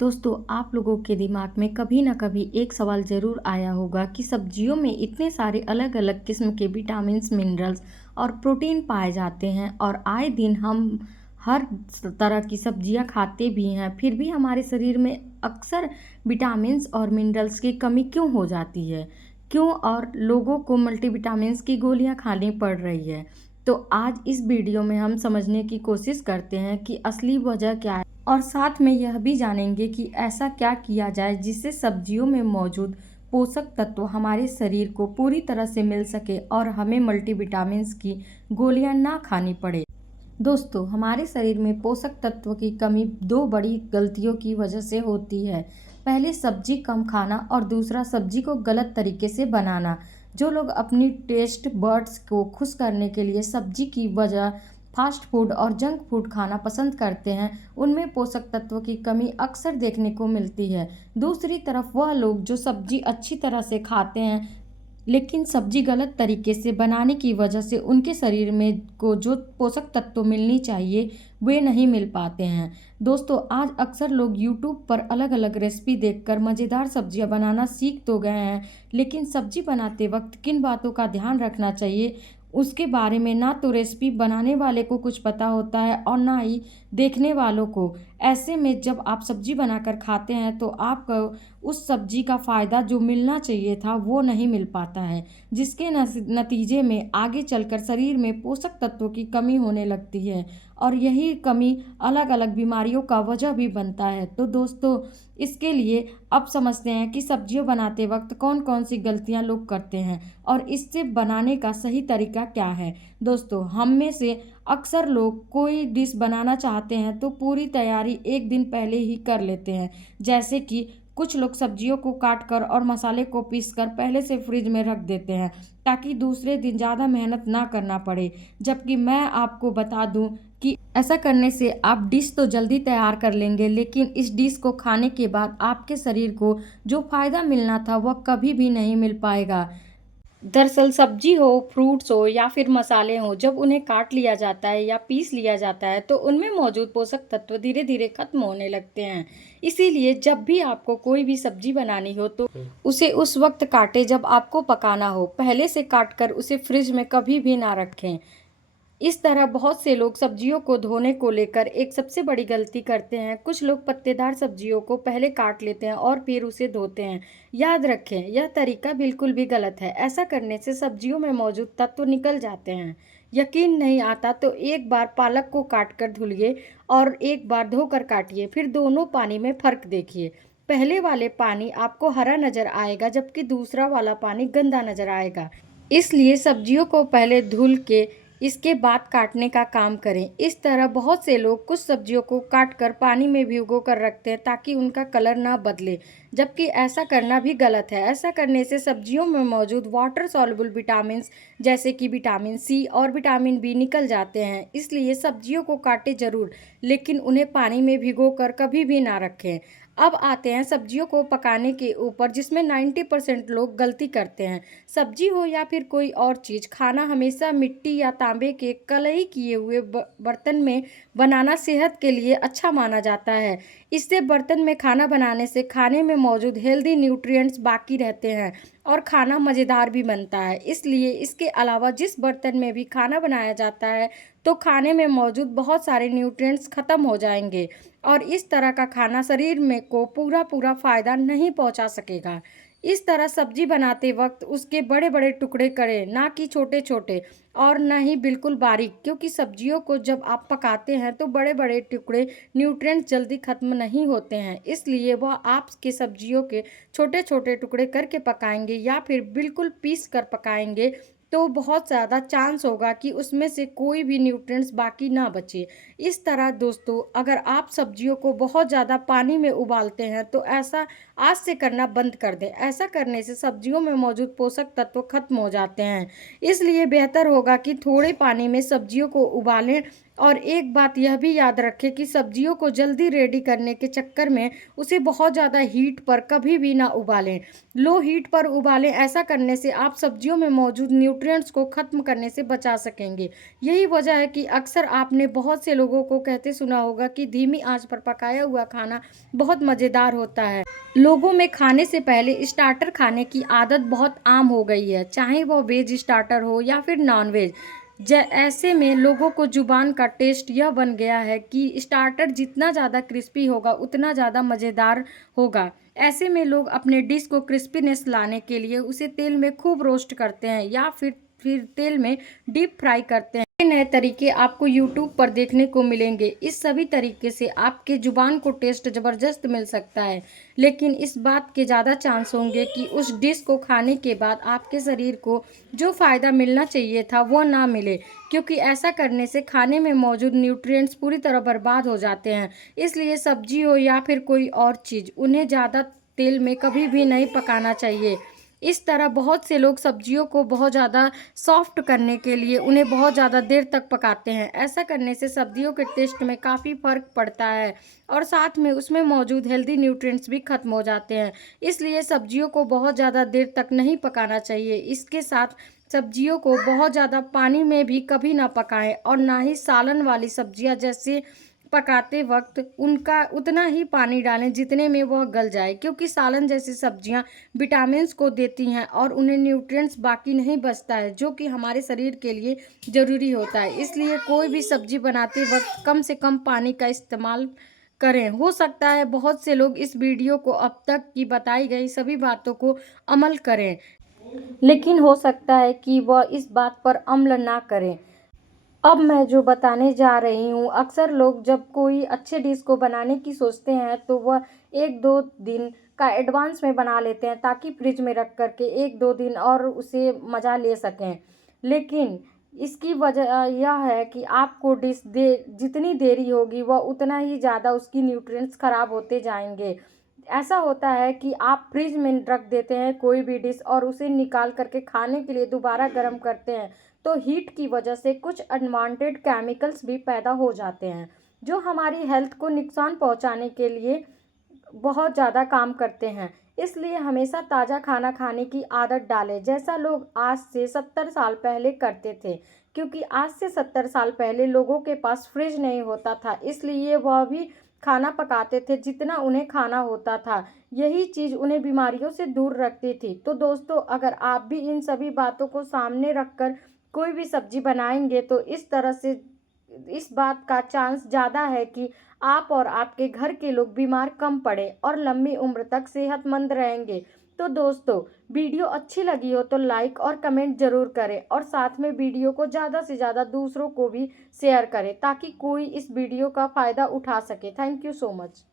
दोस्तों, आप लोगों के दिमाग में कभी ना कभी एक सवाल ज़रूर आया होगा कि सब्जियों में इतने सारे अलग अलग किस्म के विटामिन्स, मिनरल्स और प्रोटीन पाए जाते हैं और आए दिन हम हर तरह की सब्जियां खाते भी हैं, फिर भी हमारे शरीर में अक्सर विटामिन्स और मिनरल्स की कमी क्यों हो जाती है? क्यों और लोगों को मल्टीविटामिन्स की गोलियां खानी पड़ रही है? तो आज इस वीडियो में हम समझने की कोशिश करते हैं कि असली वजह क्या है और साथ में यह भी जानेंगे कि ऐसा क्या किया जाए जिससे सब्जियों में मौजूद पोषक तत्व हमारे शरीर को पूरी तरह से मिल सके और हमें मल्टीविटामिन्स की गोलियां ना खानी पड़े। दोस्तों, हमारे शरीर में पोषक तत्व की कमी दो बड़ी गलतियों की वजह से होती है। पहले, सब्जी कम खाना और दूसरा, सब्जी को गलत तरीके से बनाना। जो लोग अपनी टेस्ट बर्ड्स को खुश करने के लिए सब्जी की वजह फास्ट फूड और जंक फूड खाना पसंद करते हैं, उनमें पोषक तत्व की कमी अक्सर देखने को मिलती है। दूसरी तरफ वह लोग जो सब्जी अच्छी तरह से खाते हैं लेकिन सब्जी गलत तरीके से बनाने की वजह से उनके शरीर में को जो पोषक तत्व मिलनी चाहिए वे नहीं मिल पाते हैं। दोस्तों, आज अक्सर लोग यूट्यूब पर अलग अलग रेसिपी देखकर मज़ेदार सब्जियां बनाना सीख तो गए हैं, लेकिन सब्जी बनाते वक्त किन बातों का ध्यान रखना चाहिए उसके बारे में ना तो रेसिपी बनाने वाले को कुछ पता होता है और ना ही देखने वालों को। ऐसे में जब आप सब्जी बनाकर खाते हैं तो आपको उस सब्जी का फ़ायदा जो मिलना चाहिए था वो नहीं मिल पाता है, जिसके नतीजे में आगे चलकर शरीर में पोषक तत्वों की कमी होने लगती है और यही कमी अलग अलग बीमारियों का वजह भी बनता है। तो दोस्तों, इसके लिए अब समझते हैं कि सब्जियों बनाते वक्त कौन कौन सी गलतियां लोग करते हैं और इससे बनाने का सही तरीका क्या है। दोस्तों, हम में से अक्सर लोग कोई डिश बनाना चाहते हैं तो पूरी तैयारी एक दिन पहले ही कर लेते हैं। जैसे कि कुछ लोग सब्जियों को काट कर और मसाले को पीस कर पहले से फ्रिज में रख देते हैं ताकि दूसरे दिन ज़्यादा मेहनत ना करना पड़े। जबकि मैं आपको बता दूं कि ऐसा करने से आप डिश तो जल्दी तैयार कर लेंगे, लेकिन इस डिश को खाने के बाद आपके शरीर को जो फ़ायदा मिलना था वह कभी भी नहीं मिल पाएगा। दरअसल सब्जी हो, फ्रूट्स हो या फिर मसाले हों, जब उन्हें काट लिया जाता है या पीस लिया जाता है तो उनमें मौजूद पोषक तत्व धीरे धीरे खत्म होने लगते हैं। इसीलिए जब भी आपको कोई भी सब्जी बनानी हो तो उसे उस वक्त काटें जब आपको पकाना हो। पहले से काट कर उसे फ्रिज में कभी भी ना रखें। इस तरह बहुत से लोग सब्जियों को धोने को लेकर एक सबसे बड़ी गलती करते हैं। कुछ लोग पत्तेदार सब्जियों को पहले काट लेते हैं और फिर उसे धोते हैं। याद रखें, यह तरीका बिल्कुल भी गलत है। ऐसा करने से सब्जियों में मौजूद तत्व निकल जाते हैं। यकीन नहीं आता तो एक बार पालक को काट कर धुलिए और एक बार धोकर काटिए, फिर दोनों पानी में फ़र्क देखिए। पहले वाले पानी आपको हरा नज़र आएगा जबकि दूसरा वाला पानी गंदा नज़र आएगा। इसलिए सब्जियों को पहले धुल के इसके बाद काटने का काम करें। इस तरह बहुत से लोग कुछ सब्जियों को काट कर पानी में भिगो कर रखते हैं ताकि उनका कलर ना बदले, जबकि ऐसा करना भी गलत है। ऐसा करने से सब्जियों में मौजूद वाटर सॉल्युबल विटामिन्स जैसे कि विटामिन सी और विटामिन बी निकल जाते हैं। इसलिए सब्जियों को काटें ज़रूर, लेकिन उन्हें पानी में भिगो कर कभी भी ना रखें। अब आते हैं सब्जियों को पकाने के ऊपर, जिसमें 90% लोग गलती करते हैं। सब्जी हो या फिर कोई और चीज़, खाना हमेशा मिट्टी या तांबे के कलई किए हुए बर्तन में बनाना सेहत के लिए अच्छा माना जाता है। इससे बर्तन में खाना बनाने से खाने में मौजूद हेल्दी न्यूट्रिएंट्स बाकी रहते हैं और खाना मज़ेदार भी बनता है। इसलिए इसके अलावा जिस बर्तन में भी खाना बनाया जाता है तो खाने में मौजूद बहुत सारे न्यूट्रिएंट्स खत्म हो जाएंगे और इस तरह का खाना शरीर में को पूरा फ़ायदा नहीं पहुंचा सकेगा। इस तरह सब्जी बनाते वक्त उसके बड़े बड़े टुकड़े करें, ना कि छोटे छोटे, और ना ही बिल्कुल बारीक, क्योंकि सब्जियों को जब आप पकाते हैं तो बड़े बड़े टुकड़े न्यूट्रिएंट्स जल्दी खत्म नहीं होते हैं। इसलिए वह आपके सब्जियों के छोटे छोटे टुकड़े करके पकाएंगे या फिर बिल्कुल पीस कर पकाएंगे तो बहुत ज़्यादा चांस होगा कि उसमें से कोई भी न्यूट्रिएंट्स बाकी ना बचे। इस तरह दोस्तों, अगर आप सब्जियों को बहुत ज़्यादा पानी में उबालते हैं तो ऐसा आज से करना बंद कर दें। ऐसा करने से सब्जियों में मौजूद पोषक तत्व खत्म हो जाते हैं। इसलिए बेहतर होगा कि थोड़े पानी में सब्जियों को उबालें और एक बात यह भी याद रखें कि सब्जियों को जल्दी रेडी करने के चक्कर में उसे बहुत ज़्यादा हीट पर कभी भी ना उबालें। लो हीट पर उबालें, ऐसा करने से आप सब्जियों में मौजूद न्यूट्रिएंट्स को ख़त्म करने से बचा सकेंगे। यही वजह है कि अक्सर आपने बहुत से लोगों को कहते सुना होगा कि धीमी आंच पर पकाया हुआ खाना बहुत मज़ेदार होता है। लोगों में खाने से पहले स्टार्टर खाने की आदत बहुत आम हो गई है, चाहे वह वेज स्टार्टर हो या फिर नॉन वेज। ऐसे में लोगों को जुबान का टेस्ट यह बन गया है कि स्टार्टर जितना ज़्यादा क्रिस्पी होगा उतना ज़्यादा मज़ेदार होगा। ऐसे में लोग अपने डिश को क्रिस्पीनेस लाने के लिए उसे तेल में खूब रोस्ट करते हैं या फिर तेल में डीप फ्राई करते हैं। नए नए तरीके आपको यूट्यूब पर देखने को मिलेंगे। इस सभी तरीके से आपके जुबान को टेस्ट ज़बरदस्त मिल सकता है, लेकिन इस बात के ज़्यादा चांस होंगे कि उस डिश को खाने के बाद आपके शरीर को जो फ़ायदा मिलना चाहिए था वो ना मिले, क्योंकि ऐसा करने से खाने में मौजूद न्यूट्रिएंट्स पूरी तरह बर्बाद हो जाते हैं। इसलिए सब्जी हो या फिर कोई और चीज़, उन्हें ज़्यादा तेल में कभी भी नहीं पकाना चाहिए। इस तरह बहुत से लोग सब्जियों को बहुत ज़्यादा सॉफ्ट करने के लिए उन्हें बहुत ज़्यादा देर तक पकाते हैं। ऐसा करने से सब्जियों के टेस्ट में काफ़ी फ़र्क पड़ता है और साथ में उसमें मौजूद हेल्दी न्यूट्रिएंट्स भी खत्म हो जाते हैं। इसलिए सब्जियों को बहुत ज़्यादा देर तक नहीं पकाना चाहिए। इसके साथ सब्जियों को बहुत ज़्यादा पानी में भी कभी ना पकाएं और ना ही सालन वाली सब्जियां जैसे पकाते वक्त उनका उतना ही पानी डालें जितने में वह गल जाए, क्योंकि सालन जैसी सब्जियां विटामिन्स को देती हैं और उन्हें न्यूट्रिएंट्स बाकी नहीं बचता है जो कि हमारे शरीर के लिए ज़रूरी होता है। इसलिए कोई भी सब्जी बनाते वक्त कम से कम पानी का इस्तेमाल करें। हो सकता है बहुत से लोग इस वीडियो को अब तक की बताई गई सभी बातों को अमल करें, लेकिन हो सकता है कि वह इस बात पर अमल ना करें। अब मैं जो बताने जा रही हूँ, अक्सर लोग जब कोई अच्छे डिश को बनाने की सोचते हैं तो वह 1-2 दिन का एडवांस में बना लेते हैं ताकि फ्रिज में रख कर के 1-2 दिन और उसे मज़ा ले सकें। लेकिन इसकी वजह यह है कि आपको डिश जितनी देरी होगी वह उतना ही ज़्यादा उसकी न्यूट्रिएंट्स ख़राब होते जाएंगे। ऐसा होता है कि आप फ्रिज में रख देते हैं कोई भी डिश और उसे निकाल करके खाने के लिए दोबारा गर्म करते हैं, तो हीट की वजह से कुछ अनवांटेड केमिकल्स भी पैदा हो जाते हैं जो हमारी हेल्थ को नुकसान पहुंचाने के लिए बहुत ज़्यादा काम करते हैं। इसलिए हमेशा ताज़ा खाना खाने की आदत डालें, जैसा लोग आज से 70 साल पहले करते थे। क्योंकि आज से 70 साल पहले लोगों के पास फ्रिज नहीं होता था, इसलिए वह भी खाना पकाते थे जितना उन्हें खाना होता था। यही चीज़ उन्हें बीमारियों से दूर रखती थी। तो दोस्तों, अगर आप भी इन सभी बातों को सामने रखकर कोई भी सब्जी बनाएंगे तो इस तरह से इस बात का चांस ज़्यादा है कि आप और आपके घर के लोग बीमार कम पड़े और लंबी उम्र तक सेहतमंद रहेंगे। तो दोस्तों, वीडियो अच्छी लगी हो तो लाइक और कमेंट ज़रूर करें और साथ में वीडियो को ज़्यादा से ज़्यादा दूसरों को भी शेयर करें ताकि कोई इस वीडियो का फ़ायदा उठा सके। Thank you so much.